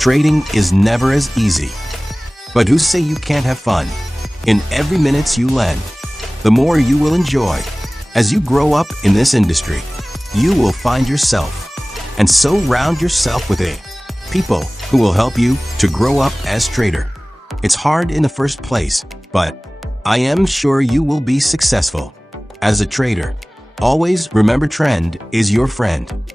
Trading is never as easy. But who say you can't have fun? In every minute you lend, the more you will enjoy. As you grow up in this industry, you will find yourself, and so round yourself with people who will help you to grow up as trader. It's hard in the first place, but I am sure you will be successful. As a trader, always remember trend is your friend.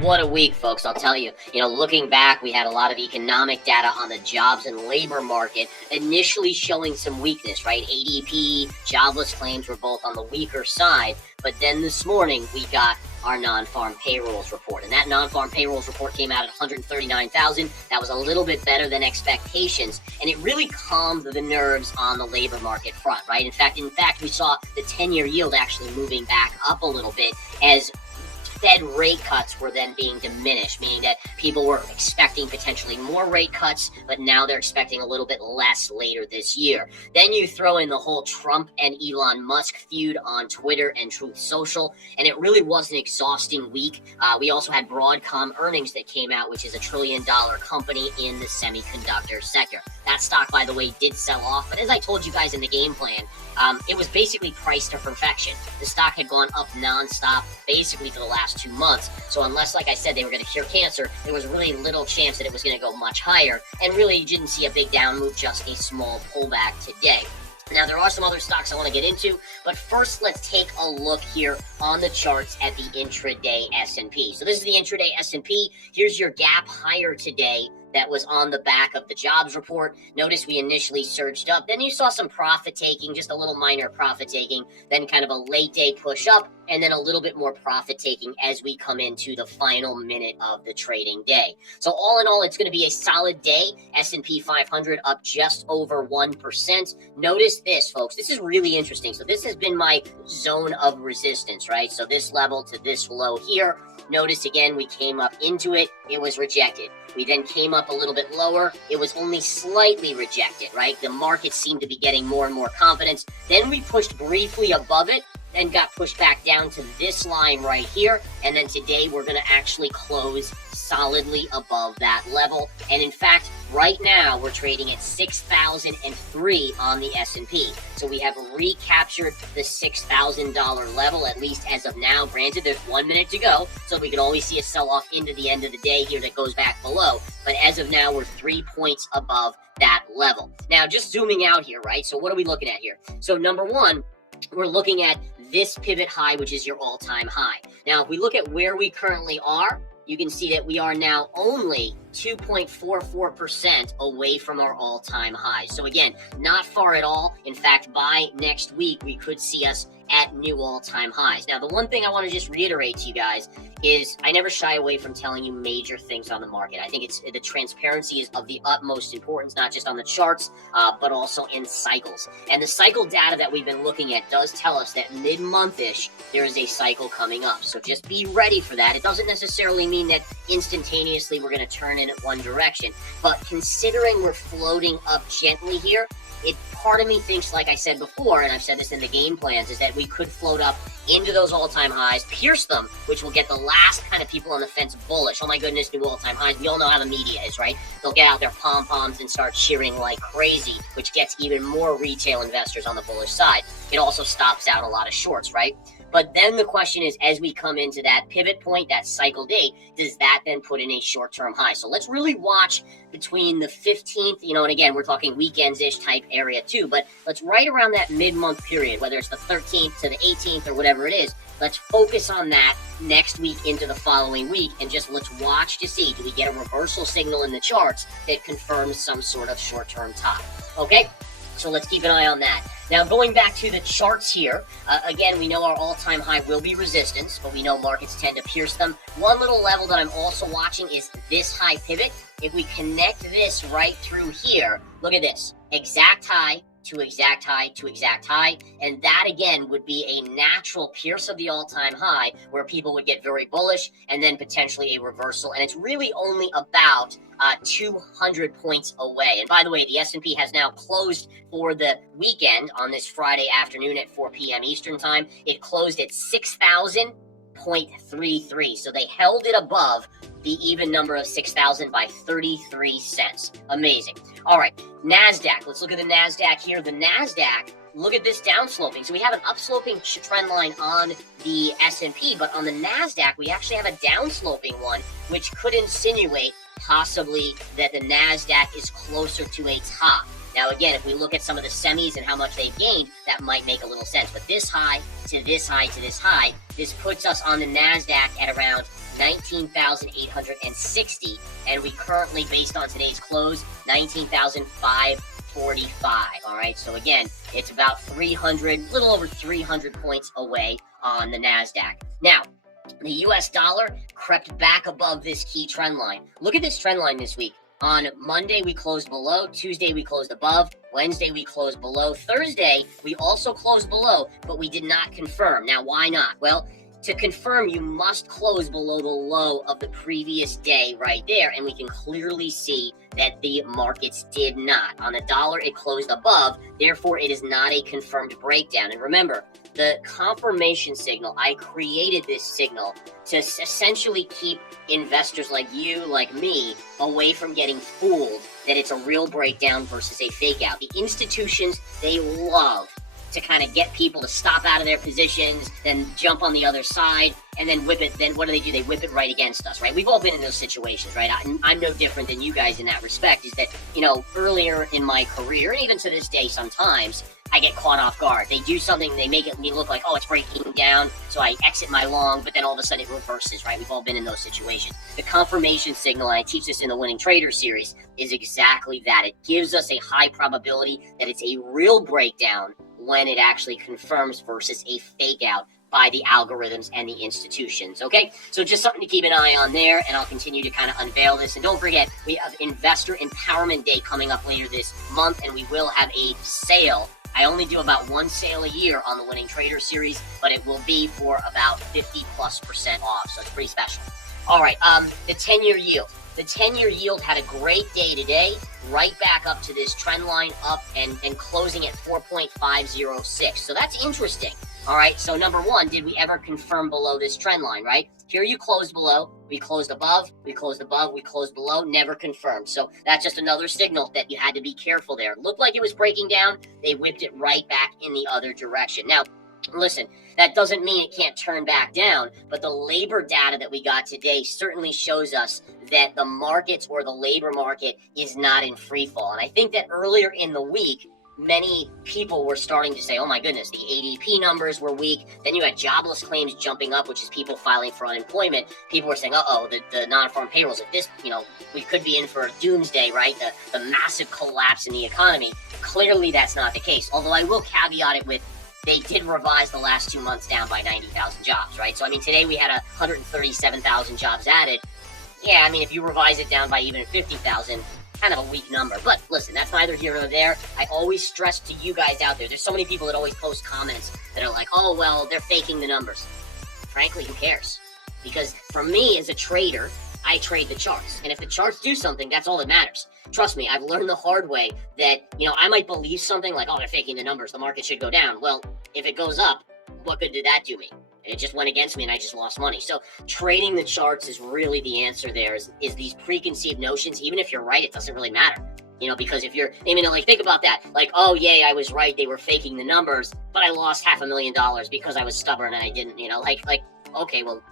What a week, folks, I'll tell you. Looking back, we had a lot of economic data on the jobs and labor market, initially showing some weakness, right? ADP, jobless claims were both on the weaker side, but then this morning we got our non-farm payrolls report, and that non-farm payrolls report came out at 139,000. That was a little bit better than expectations, and it really calmed the nerves on the labor market front, right? In fact, we saw the 10-year yield actually moving back up a little bit as Fed rate cuts were then being diminished, meaning that people were expecting potentially more rate cuts, but now they're expecting a little bit less later this year. Then you throw in the whole Trump and Elon Musk feud on Twitter and Truth Social, and it really was an exhausting week. We also had Broadcom earnings that came out, which is a $1 trillion company in the semiconductor sector. That stock, by the way, did sell off, but as I told you guys in the game plan, it was basically priced to perfection. The stock had gone up nonstop basically for the last 2 months. So unless, like I said, they were going to cure cancer, there was really little chance that it was going to go much higher. And really, you didn't see a big down move, just a small pullback today. Now, there are some other stocks I want to get into, but first, let's take a look here on the charts at the intraday S&P. So this is the intraday S&P. Here's your gap higher today that was on the back of the jobs report. Notice we initially surged up. Then you saw some profit taking, just a little minor profit taking, then kind of a late day push up, and then a little bit more profit taking as we come into the final minute of the trading day. So all in all, it's going to be a solid day. S&P 500 up just over 1%. Notice this, folks. This is really interesting. So this has been my zone of resistance, right? So this level to this low here. Notice again, we came up into it. It was rejected. We then came up a little bit lower. It was only slightly rejected, right? The market seemed to be getting more and more confidence. Then we pushed briefly above it and got pushed back down to this line right here. And then today we're going to actually close solidly above that level. And in fact, right now we're trading at 6,003 on the S&P. So we have recaptured the $6,000 level, at least as of now. Granted, there's 1 minute to go, so we can always see a sell-off into the end of the day here that goes back below. But as of now, we're 3 points above that level. Now, just zooming out here, right? So what are we looking at here? So number one, we're looking at this pivot high, which is your all-time high. Now, if we look at where we currently are, you can see that we are now only 2.44% away from our all-time high. So again, not far at all. In fact, by next week, we could see us at new all-time highs. Now, the one thing I want to just reiterate to you guys is I never shy away from telling you major things on the market. I think the transparency is of the utmost importance, not just on the charts, but also in cycles. And the cycle data that we've been looking at does tell us that mid-month-ish, there is a cycle coming up. So just be ready for that. It doesn't necessarily mean that instantaneously we're going to turn in one direction, but considering we're floating up gently here, part of me thinks, like I said before, and I've said this in the game plans, is that we could float up into those all-time highs, pierce them, which will get the last kind of people on the fence bullish. Oh my goodness, new all-time highs. We all know how the media is, right? They'll get out their pom-poms and start cheering like crazy, which gets even more retail investors on the bullish side. It also stops out a lot of shorts, right? But then the question is, as we come into that pivot point, that cycle date, does that then put in a short-term high? So let's really watch between the 15th, and again, we're talking weekends-ish type area too, but let's right around that mid-month period, whether it's the 13th to the 18th or whatever it is, let's focus on that next week into the following week, and just let's watch to see, do we get a reversal signal in the charts that confirms some sort of short-term top, okay? So let's keep an eye on that. Now, going back to the charts here, again, we know our all-time high will be resistance, but we know markets tend to pierce them. One little level that I'm also watching is this high pivot. If we connect this right through here, look at this, exact high to exact high to exact high, and that again would be a natural pierce of the all-time high where people would get very bullish and then potentially a reversal, and it's really only about 200 points away. And by the way, the S&P has now closed for the weekend on this Friday afternoon at 4 p.m. Eastern time. It closed at 6,000. 0.33. So they held it above the even number of 6,000 by 33 cents. Amazing. All right, NASDAQ. Let's look at the NASDAQ here. The NASDAQ, look at this downsloping. So we have an upsloping trend line on the S&P, but on the NASDAQ, we actually have a downsloping one, which could insinuate possibly that the NASDAQ is closer to a top. Now, again, if we look at some of the semis and how much they've gained, that might make a little sense. But this high to this high to this high, this puts us on the NASDAQ at around 19,860. And we currently, based on today's close, 19,545. All right. So again, it's about 300, little over 300 points away on the NASDAQ. Now, the US dollar crept back above this key trend line. Look at this trend line this week. On Monday, we closed below. Tuesday, we closed above. Wednesday, we closed below. Thursday, we also closed below, but we did not confirm. Now, why not? Well, to confirm, you must close below the low of the previous day right there, and we can clearly see that the markets did not. On the dollar, it closed above. Therefore, it is not a confirmed breakdown. And remember, the confirmation signal, I created this signal to essentially keep investors like you, like me, away from getting fooled that it's a real breakdown versus a fake out. The institutions, they love to kind of get people to stop out of their positions, then jump on the other side, and then whip it. Then what do? They whip it right against us, right? We've all been in those situations, right? I'm no different than you guys in that respect, is that, you know, earlier in my career, and even to this day sometimes, I get caught off guard. They do something, they make it me look like, oh, it's breaking down, so I exit my long, but then all of a sudden it reverses, right? We've all been in those situations. The confirmation signal, and I teach this in the Winning Trader series, is exactly that. It gives us a high probability that it's a real breakdown when it actually confirms versus a fake out by the algorithms and the institutions. Okay, so just something to keep an eye on there, and I'll continue to kind of unveil this. And don't forget, we have Investor Empowerment Day coming up later this month, and we will have a sale. I only do about one sale a year on the Winning Trader series, but it will be for about 50+% off, so it's pretty special. All right, the 10-year yield. The 10-year yield had a great day today, right back up to this trend line up and closing at 4.506. So that's interesting. All right, so number one, did we ever confirm below this trend line, right? Here you closed below, we closed above, we closed above, we closed below, never confirmed. So that's just another signal that you had to be careful there. It looked like it was breaking down. They whipped it right back in the other direction. Now, listen, that doesn't mean it can't turn back down, but the labor data that we got today certainly shows us that the markets or the labor market is not in free fall. And I think that earlier in the week, many people were starting to say, oh my goodness, the ADP numbers were weak. Then you had jobless claims jumping up, which is people filing for unemployment. People were saying, the non-farm payrolls, if this, we could be in for a doomsday, right? The massive collapse in the economy. Clearly that's not the case. Although I will caveat it with, they did revise the last 2 months down by 90,000 jobs, right? So, I mean, today we had 137,000 jobs added. Yeah, I mean, if you revise it down by even 50,000, kind of a weak number. But listen, that's neither here nor there. I always stress to you guys out there, there's so many people that always post comments that are like, oh, well, they're faking the numbers. Frankly, who cares? Because for me as a trader, I trade the charts. And if the charts do something, that's all that matters. Trust me, I've learned the hard way that, I might believe something like, oh, they're faking the numbers, the market should go down. Well, if it goes up, what good did that do me? It just went against me and I just lost money. So trading the charts is really the answer there, is these preconceived notions. Even if you're right, it doesn't really matter. Because if you're, think about that. Like, oh, yay, I was right. They were faking the numbers, but I lost $500,000 because I was stubborn and I didn't, okay, well,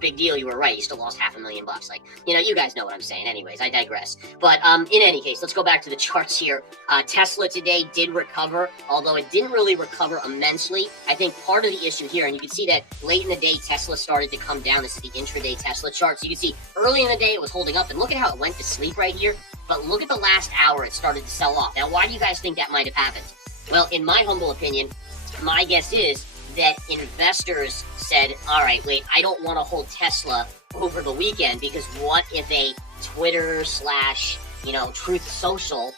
big deal, you were right. You still lost $500,000. You guys know what I'm saying. Anyways, I digress. But in any case, let's go back to the charts here. Tesla today did recover, although it didn't really recover immensely. I think part of the issue here, and you can see that late in the day, Tesla started to come down. This is the intraday Tesla chart. So you can see early in the day, it was holding up, and look at how it went to sleep right here. But look at the last hour, it started to sell off. Now, why do you guys think that might have happened? Well, in my humble opinion, my guess is that investors said, all right, wait, I don't want to hold Tesla over the weekend, because what if a Twitter / Truth Social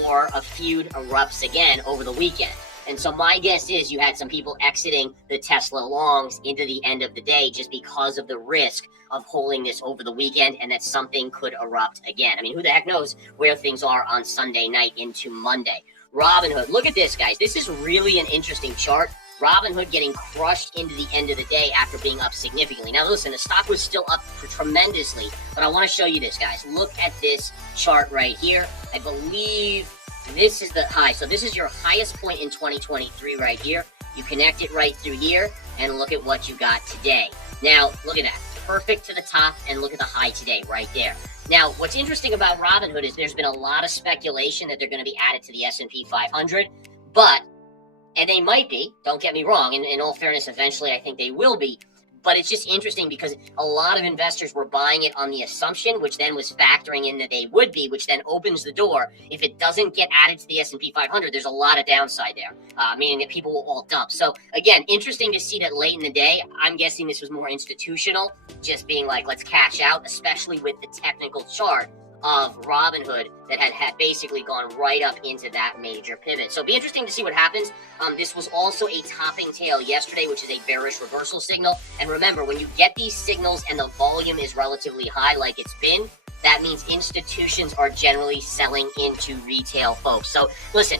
war of feud erupts again over the weekend? And so my guess is you had some people exiting the Tesla longs into the end of the day just because of the risk of holding this over the weekend, and that something could erupt again. I mean, who the heck knows where things are on Sunday night into Monday. Robinhood, look at this, guys. This is really an interesting chart. Robinhood getting crushed into the end of the day after being up significantly. Now listen, the stock was still up tremendously, but I want to show you this, guys. Look at this chart right here. I believe this is the high. So this is your highest point in 2023 right here. You connect it right through here, and look at what you got today. Now, look at that. Perfect to the top, and look at the high today right there. Now, what's interesting about Robinhood is there's been a lot of speculation that they're going to be added to the S&P 500, and they might be, don't get me wrong, in all fairness, eventually I think they will be, but it's just interesting because a lot of investors were buying it on the assumption, which then was factoring in that they would be, which then opens the door. If it doesn't get added to the S&P 500, there's a lot of downside there, meaning that people will all dump. So again, interesting to see that late in the day. I'm guessing this was more institutional, just being like, let's cash out, especially with the technical chart of Robinhood that had basically gone right up into that major pivot. So it'll be interesting to see what happens. This was also a topping tail yesterday, which is a bearish reversal signal. And remember, when you get these signals and the volume is relatively high like it's been, that means institutions are generally selling into retail folks. So listen,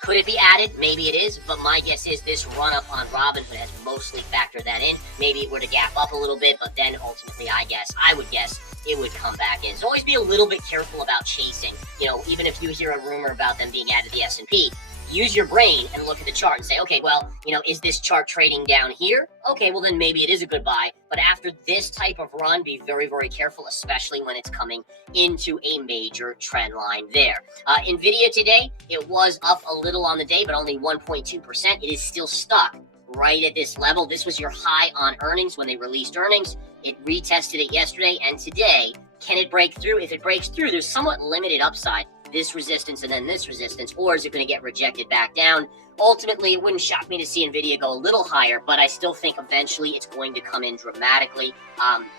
could it be added? Maybe it is, but my guess is this run-up on Robinhood has mostly factored that in. Maybe it were to gap up a little bit, but then ultimately, I would guess it would come back in. So always be a little bit careful about chasing. You know, even if you hear a rumor about them being added to the S&P, use your brain and look at the chart and say, okay, well, you know, is this chart trading down here? Okay, well then maybe it is a good buy. But after this type of run, be very, very careful, especially when it's coming into a major trend line there. NVIDIA today, it was up a little on the day, but only 1.2%. It is still stuck right at this level. This was your high on earnings when they released earnings. It retested it yesterday, and today, can it break through? If it breaks through, there's somewhat limited upside. This resistance and then this resistance, or is it going to get rejected back down? Ultimately, it wouldn't shock me to see NVIDIA go a little higher, but I still think eventually it's going to come in dramatically.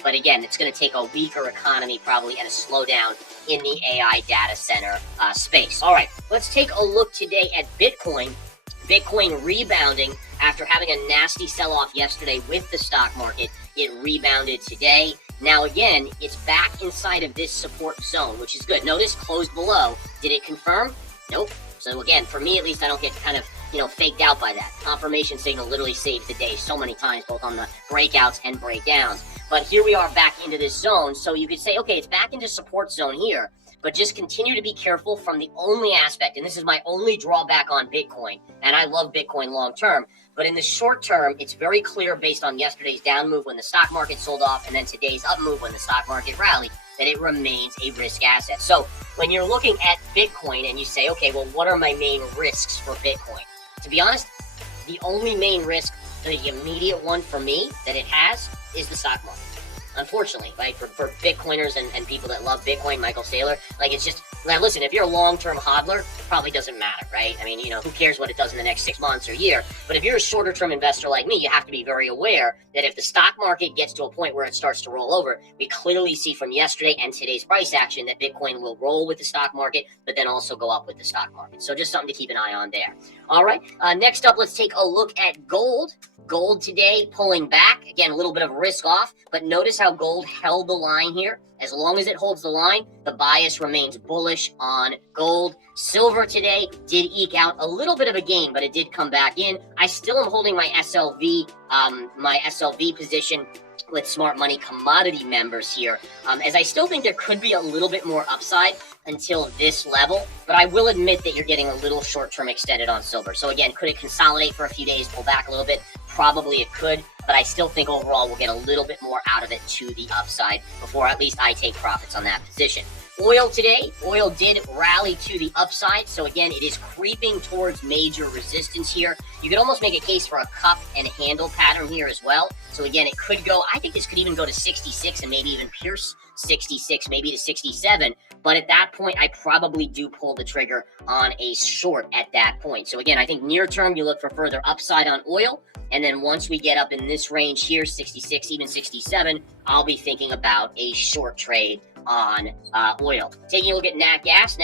But again, it's going to take a weaker economy probably and a slowdown in the AI data center space. All right, let's take a look today at Bitcoin. Bitcoin rebounding after having a nasty sell-off yesterday with the stock market. It rebounded today. Now again, it's back inside of this support zone, which is good. Notice closed below. Did it confirm? Nope. So again, for me at least, I don't get kind of, faked out by that. Confirmation signal literally saves the day so many times, both on the breakouts and breakdowns. But here we are back into this zone. So you could say, okay, it's back into support zone here, but just continue to be careful from the only aspect. And this is my only drawback on Bitcoin. And I love Bitcoin long term. But in the short term, it's very clear based on yesterday's down move when the stock market sold off and then today's up move when the stock market rallied, that it remains a risk asset. So when you're looking at Bitcoin and you say, okay, well, what are my main risks for Bitcoin? To be honest, the only main risk, the immediate one for me that it has, is the stock market. Unfortunately, right? For Bitcoiners and people that love Bitcoin, Michael Saylor, it's just, now listen, if you're a long-term hodler, probably doesn't matter, right? I mean, who cares what it does in the next 6 months or year? But if you're a shorter-term investor like me, you have to be very aware that if the stock market gets to a point where it starts to roll over, we clearly see from yesterday and today's price action that Bitcoin will roll with the stock market, but then also go up with the stock market. So just something to keep an eye on there. All right, next up, let's take a look at gold. Gold today pulling back. Again, a little bit of risk off, but notice how gold held the line here. As long as it holds the line, the bias remains bullish on gold. Silver today did eke out a little bit of a gain, but it did come back in. I still am holding my SLV position with Smart Money Commodity members here, as I still think there could be a little bit more upside until this level, but I will admit that you're getting a little short-term extended on silver. So again, could it consolidate for a few days, pull back a little bit? Probably it could, but I still think overall we'll get a little bit more out of it to the upside before at least I take profits on that position. Oil today, oil did rally to the upside. So again, it is creeping towards major resistance here. You could almost make a case for a cup and handle pattern here as well. So again, it could go, I think this could even go to 66 and maybe even pierce 66, maybe to 67. But at that point, I probably do pull the trigger on a short at that point. So again, I think near term, you look for further upside on oil. And then once we get up in this range here, 66, even 67, I'll be thinking about a short trade on oil. Taking a look at nat gas,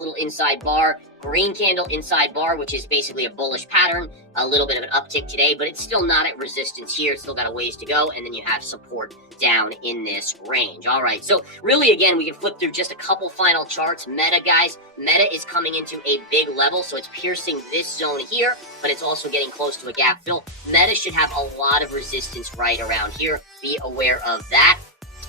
little inside bar green candle inside bar, which is basically a bullish pattern, a little bit of an uptick today, but it's still not at resistance here. It's still got a ways to go. And then you have support down in this range. All right. So really, again, we can flip through just a couple final charts. Meta, guys, Meta is coming into a big level. So it's piercing this zone here, but it's also getting close to a gap fill. Meta should have a lot of resistance right around here. Be aware of that.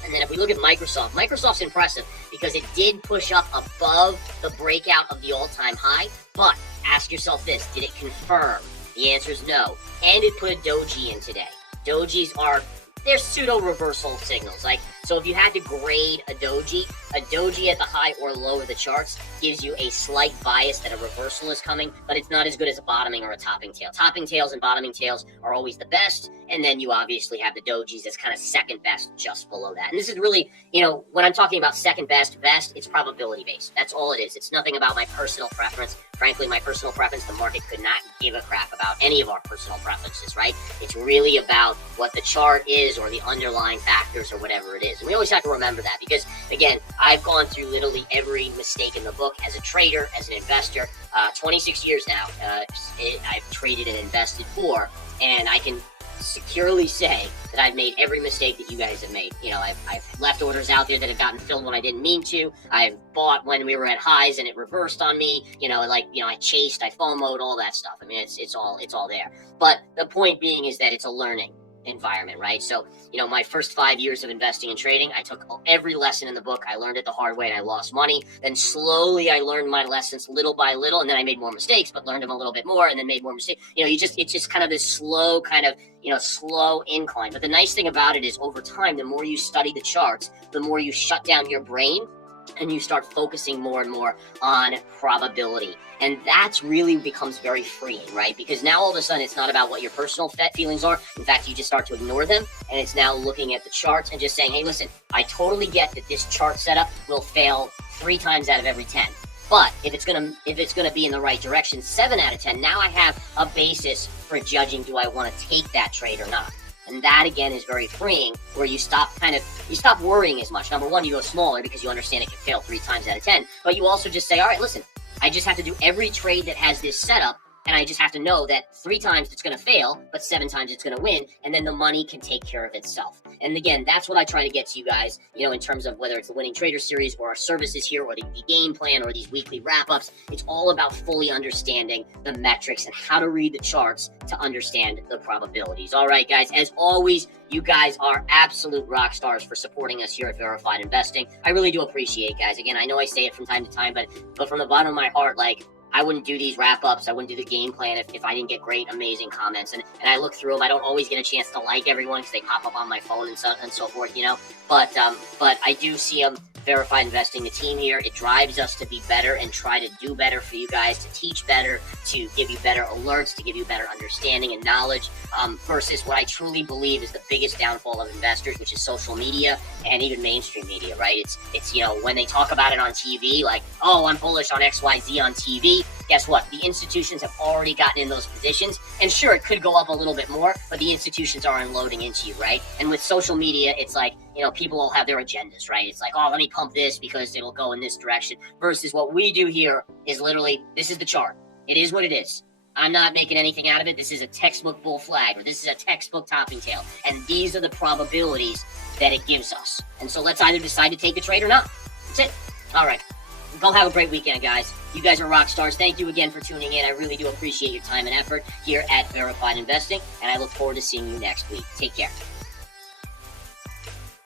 And then if we look at Microsoft, Microsoft's impressive because it did push up above the breakout of the all-time high. But ask yourself this, did it confirm? The answer is no. And it put a doji in today. Dojis are, they're pseudo reversal signals. Like, so if you had to grade a doji at the high or low of the charts gives you a slight bias that a reversal is coming, but it's not as good as a bottoming or a topping tail. Topping tails and bottoming tails are always the best. And then you obviously have the dojis that's kind of second best just below that. And this is really, you know, when I'm talking about second best, it's probability based. That's all it is. It's nothing about my personal preference. Frankly, my personal preference, the market could not give a crap about any of our personal preferences, right? It's really about what the chart is or the underlying factors or whatever it is. And we always have to remember that because, again, I've gone through literally every mistake in the book as a trader, as an investor. 26 years now, I've traded and invested for, and I can securely say that I've made every mistake that you guys have made. You know, I've left orders out there that have gotten filled when I didn't mean to. I've bought when we were at highs and it reversed on me. You know, like, you know, I chased, I FOMO'd, all that stuff. I mean, it's all there. But the point being is that it's a learning environment, right? So, you know, my first 5 years of investing and trading, I took every lesson in the book. I learned it the hard way and I lost money. Then slowly I learned my lessons little by little, and then I made more mistakes, but learned them a little bit more and then made more mistakes. You know, it's just kind of this slow kind of, you know, slow incline. But the nice thing about it is over time, the more you study the charts, the more you shut down your brain and you start focusing more and more on probability. And that's really becomes very freeing, right? Because now all of a sudden it's not about what your personal feelings are. In fact, you just start to ignore them. And it's now looking at the charts and just saying, hey, listen, I totally get that this chart setup will fail 3 times out of every 10. But if it's gonna be in the right direction, 7 out of 10, now I have a basis for judging, do I want to take that trade or not? And that, again, is very freeing, where you stop worrying as much. Number one, you go smaller because you understand it can fail 3 times out of 10. But you also just say, all right, listen, I just have to do every trade that has this setup, and I just have to know that 3 times it's going to fail, but 7 times it's going to win, and then the money can take care of itself. And again, that's what I try to get to you guys, you know, in terms of whether it's the Winning Trader series or our services here or the game plan or these weekly wrap-ups. It's all about fully understanding the metrics and how to read the charts to understand the probabilities. All right, guys, as always, you guys are absolute rock stars for supporting us here at Verified Investing. I really do appreciate it, guys. Again, I know I say it from time to time, but from the bottom of my heart, like, I wouldn't do these wrap-ups. I wouldn't do the game plan if I didn't get great, amazing comments. And I look through them. I don't always get a chance to like everyone because they pop up on my phone and so forth, you know. But I do see them. Verified Investing, the team here, it drives us to be better and try to do better for you guys, to teach better, to give you better alerts, to give you better understanding and knowledge, versus what I truly believe is the biggest downfall of investors, which is social media and even mainstream media, right? It's you know, when they talk about it on TV, like, oh, I'm bullish on XYZ on TV, guess what? The institutions have already gotten in those positions, and sure, it could go up a little bit more, but the institutions are unloading into you, right? And with social media, it's like, you know, people all have their agendas, right? It's like, oh, let me pump this because it'll go in this direction, versus what we do here is literally, this is the chart. It is what it is. I'm not making anything out of it. This is a textbook bull flag, or this is a textbook topping tail. And these are the probabilities that it gives us. And so let's either decide to take the trade or not. That's it. All right. Go have a great weekend, guys. You guys are rock stars. Thank you again for tuning in. I really do appreciate your time and effort here at Verified Investing, and I look forward to seeing you next week. Take care.